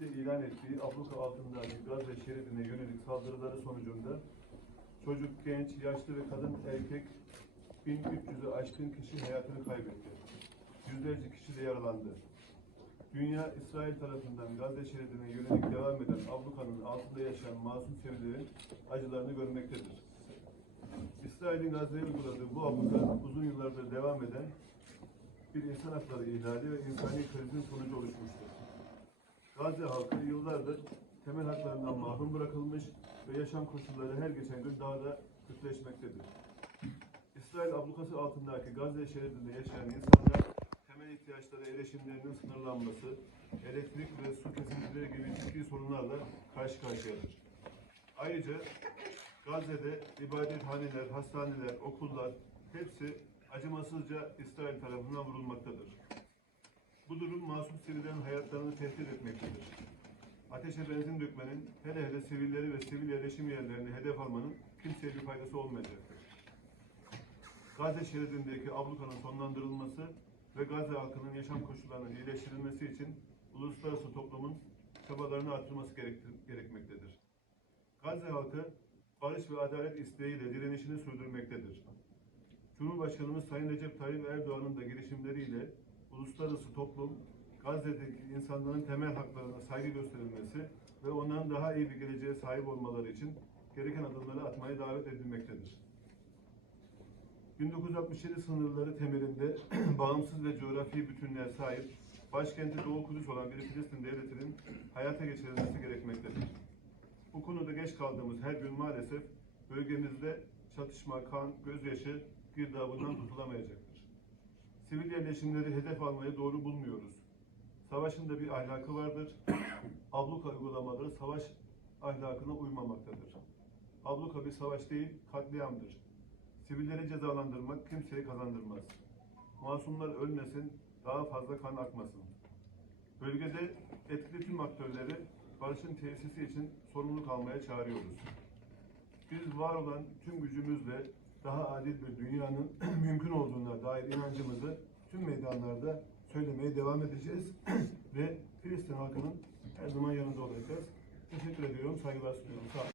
geçmişte ilan ettiği abluka altındaki Gazze şeridine yönelik saldırıları sonucunda çocuk, genç, yaşlı ve kadın erkek 1300'ü aşkın kişi hayatını kaybetti. Yüzlerce kişi de yaralandı. Dünya, İsrail tarafından Gazze şeridine yönelik devam eden ablukanın altında yaşayan masum sivillerin acılarını görmektedir. İsrail'in Gazze'ye uyguladığı bu abluka uzun yıllardır devam eden bir insan hakları ihlali ve insani krizin sonucu oluşmuştur. Gazze halkı yıllardır temel haklarından mahrum bırakılmış ve yaşam koşulları her geçen gün daha da kötüleşmektedir. İsrail ablukası altındaki Gazze şeridinde yaşayan insanlar temel ihtiyaçları erişimlerinin sınırlanması, elektrik ve su kesintileri gibi ciddi sorunlarla karşı karşıyadır. Ayrıca Gazze'de ibadethaneler, hastaneler, okullar hepsi acımasızca İsrail tarafından vurulmaktadır. Bu durum masum sivillerin hayatlarını tehdit etmektedir. Ateşe benzin dökmenin, hele hele sivilleri ve sivil yerleşim yerlerini hedef almanın kimseye bir faydası olmayacaktır. Gazze şeridindeki ablukanın sonlandırılması ve Gazze halkının yaşam koşullarının iyileştirilmesi için uluslararası toplumun çabalarını artırması gerekmektedir. Gazze halkı barış ve adalet isteğiyle direnişini sürdürmektedir. Cumhurbaşkanımız Sayın Recep Tayyip Erdoğan'ın da girişimleriyle uluslararası toplum Gazze'deki insanların temel haklarına saygı gösterilmesi ve onların daha iyi bir geleceğe sahip olmaları için gereken adımları atmaya davet edilmektedir. 1967 sınırları temelinde bağımsız ve coğrafi bütünlüğe sahip başkenti Doğu Kudüs olan bir Filistin devletinin hayata geçirilmesi gerekmektedir. Bu konuda geç kaldığımız her gün maalesef bölgemizde çatışma, kan, gözyaşı girdabından kurtulamayacaktır. Sivil yerleşimleri hedef almayı doğru bulmuyoruz. Savaşın da bir ahlakı vardır. Abluka uygulamaları savaş ahlakına uymamaktadır. Abluka bir savaş değil, katliamdır. Sivilleri cezalandırmak kimseyi kazandırmaz. Masumlar ölmesin, daha fazla kan akmasın. Bölgede etkili tüm aktörleri barışın tesisi için sorumluluk almaya çağırıyoruz. Biz var olan tüm gücümüzle daha adil bir dünyanın mümkün olduğuna dair meydanlarda söylemeye devam edeceğiz ve Filistin halkının her zaman yanında olacağız. Teşekkür ediyorum, saygılar sunuyorum. Sağ olun.